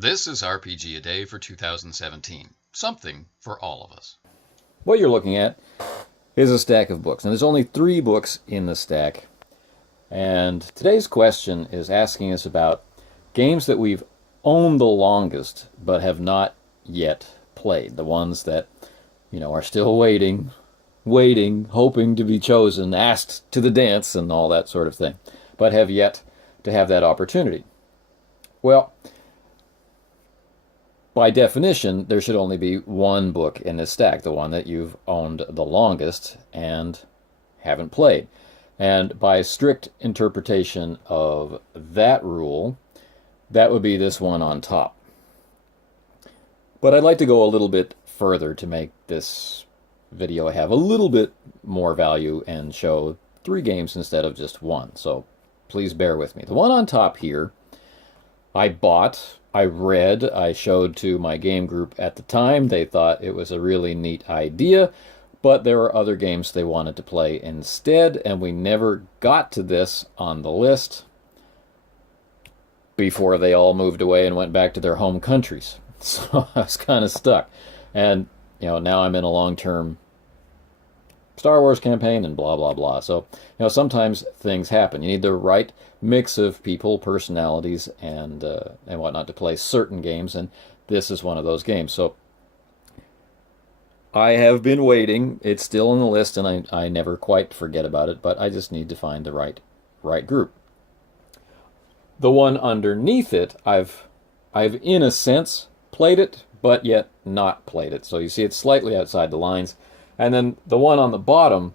This is RPG-A-Day for 2017. Something for all of us. What you're looking at is a stack of books. And there's only 3 books in the stack. And today's question is asking us about games that we've owned the longest but have not yet played. The ones that, are still waiting, hoping to be chosen, asked to the dance and all that sort of thing, but have yet to have that opportunity. Well, by definition, there should only be one book in this stack, the one that you've owned the longest and haven't played. And by strict interpretation of that rule, that would be this one on top. But I'd like to go a little bit further to make this video have a little bit more value and show 3 games instead of just one. So please bear with me. The one on top here, I bought, I read, I showed to my game group at the time. They thought it was a really neat idea, but there were other games they wanted to play instead, and we never got to this on the list before they all moved away and went back to their home countries. So I was kind of stuck. And, now I'm in a long-term Star Wars campaign and blah, blah, blah. So, sometimes things happen. You need the right mix of people, personalities, and whatnot to play certain games, and this is one of those games. So I have been waiting. It's still on the list, and I never quite forget about it, but I just need to find the right group. The one underneath it, I've in a sense played it, but yet not played it. So you see it's slightly outside the lines. And then the one on the bottom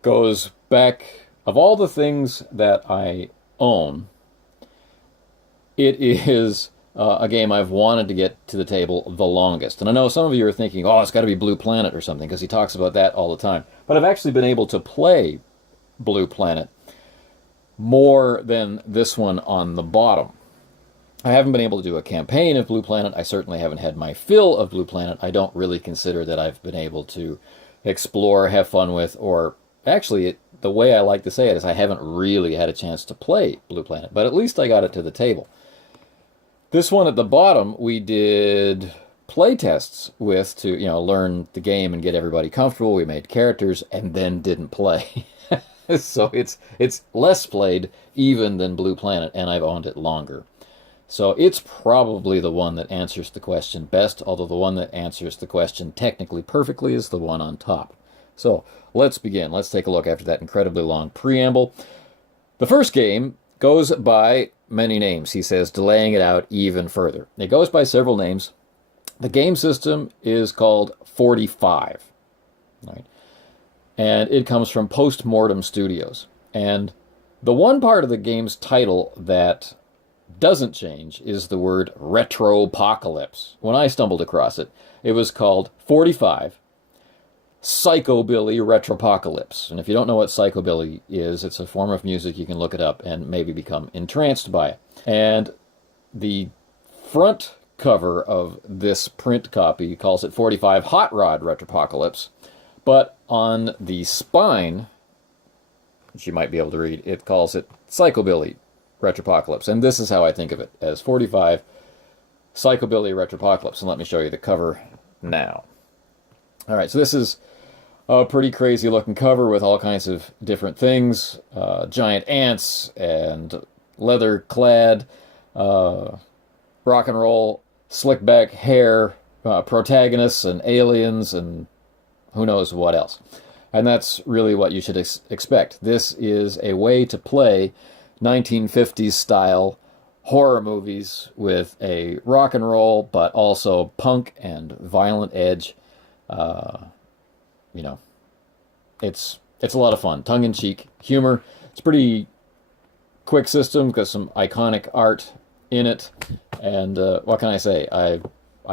goes back, of all the things that I own, it is a game I've wanted to get to the table the longest. And I know some of you are thinking, oh, it's got to be Blue Planet or something, because he talks about that all the time. But I've actually been able to play Blue Planet more than this one on the bottom. I haven't been able to do a campaign of Blue Planet. I certainly haven't had my fill of Blue Planet. I don't really consider that I've been able to explore, have fun with, or actually, the way I like to say it is I haven't really had a chance to play Blue Planet, but at least I got it to the table. This one at the bottom, we did play tests with to, learn the game and get everybody comfortable. We made characters and then didn't play. So it's less played even than Blue Planet, and I've owned it longer. So it's probably the one that answers the question best, although the one that answers the question technically perfectly is the one on top. So let's begin. Let's take a look after that incredibly long preamble. The first game goes by many names. He says, delaying it out even further. It goes by several names. The game system is called 45. Right? And it comes from Postmortem Studios. And the one part of the game's title that doesn't change is the word Retropocalypse. When I stumbled across it, it was called 45 Psychobilly Retropocalypse. And if you don't know what Psychobilly is, it's a form of music. You can look it up and maybe become entranced by it. And the front cover of this print copy calls it 45 Hot Rod Retropocalypse. But on the spine, which you might be able to read, it calls it Psychobilly Retropocalypse. And this is how I think of it, as 45 Psychobilly Retropocalypse. And let me show you the cover now. All right, so this is a pretty crazy looking cover with all kinds of different things. Giant ants and leather clad, rock and roll, slick back hair, protagonists and aliens and who knows what else. And that's really what you should expect. This is a way to play 1950s style horror movies with a rock and roll, but also punk and violent edge. It's a lot of fun. Tongue-in-cheek humor. It's a pretty quick system, got some iconic art in it. And what can I say? I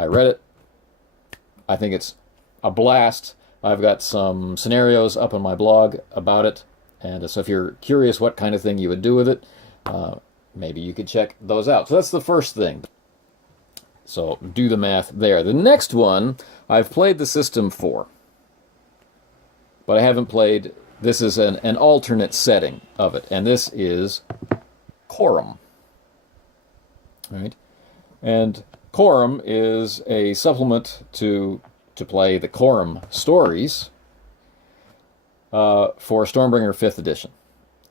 read it. I think it's a blast. I've got some scenarios up on my blog about it. And so if you're curious what kind of thing you would do with it, maybe you could check those out. So that's the first thing. So do the math there. The next one, I've played the system for, but I haven't played, this is an alternate setting of it, and this is Quorum. All right. And Quorum is a supplement to play the Quorum stories for Stormbringer 5th edition.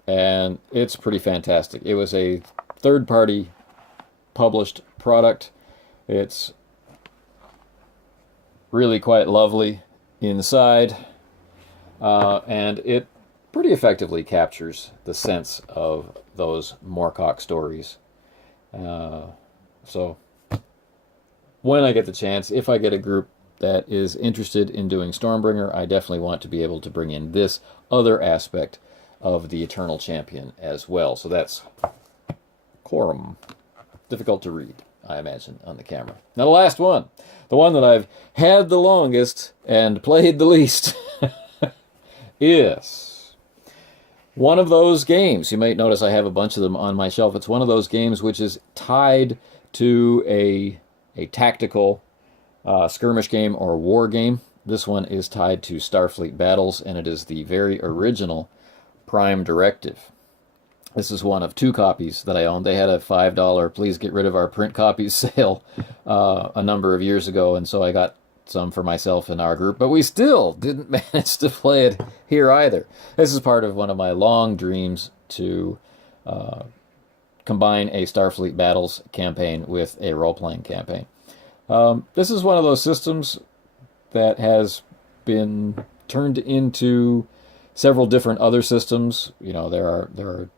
And it's pretty fantastic. It was a third-party published product. It's really quite lovely inside, and it pretty effectively captures the sense of those Moorcock stories. So when I get the chance, if I get a group that is interested in doing Stormbringer, I definitely want to be able to bring in this other aspect of the Eternal Champion as well. So that's Quorum. Difficult to read, I imagine, on the camera. Now the last one, the one that I've had the longest and played the least, is one of those games. You might notice I have a bunch of them on my shelf. It's one of those games which is tied to a tactical skirmish game or war game. This one is tied to Starfleet Battles, and it is the very original Prime Directive. This is one of 2 copies that I own. They had a $5 please get rid of our print copies sale a number of years ago, and so I got some for myself and our group, but we still didn't manage to play it here either. This is part of one of my long dreams to combine a Starfleet Battles campaign with a role-playing campaign. This is one of those systems that has been turned into several different other systems. You know, there are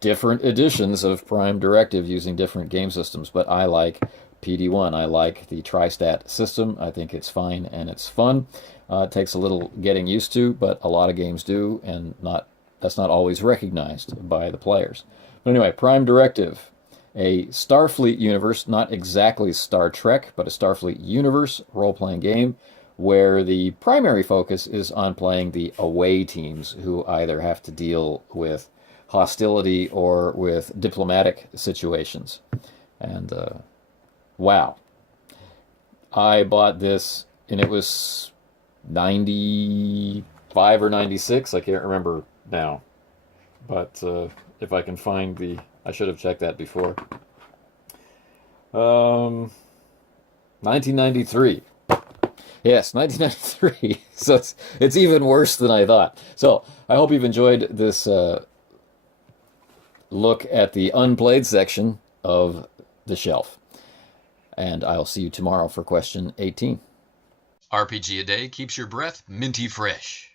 different editions of Prime Directive using different game systems, but I like PD1. I like the TriStat system. I think it's fine and it's fun. It takes a little getting used to, but a lot of games do, and that's not always recognized by the players. But anyway, Prime Directive, a Starfleet universe, not exactly Star Trek, but a Starfleet universe role-playing game where the primary focus is on playing the away teams who either have to deal with hostility or with diplomatic situations. And wow. I bought this, and it was 95 or 96. I can't remember now. But if I can find the... I should have checked that before. 1993. Yes, 1993. So it's even worse than I thought. So I hope you've enjoyed this look at the unplayed section of the shelf. And I'll see you tomorrow for question 18. RPG a Day keeps your breath minty fresh.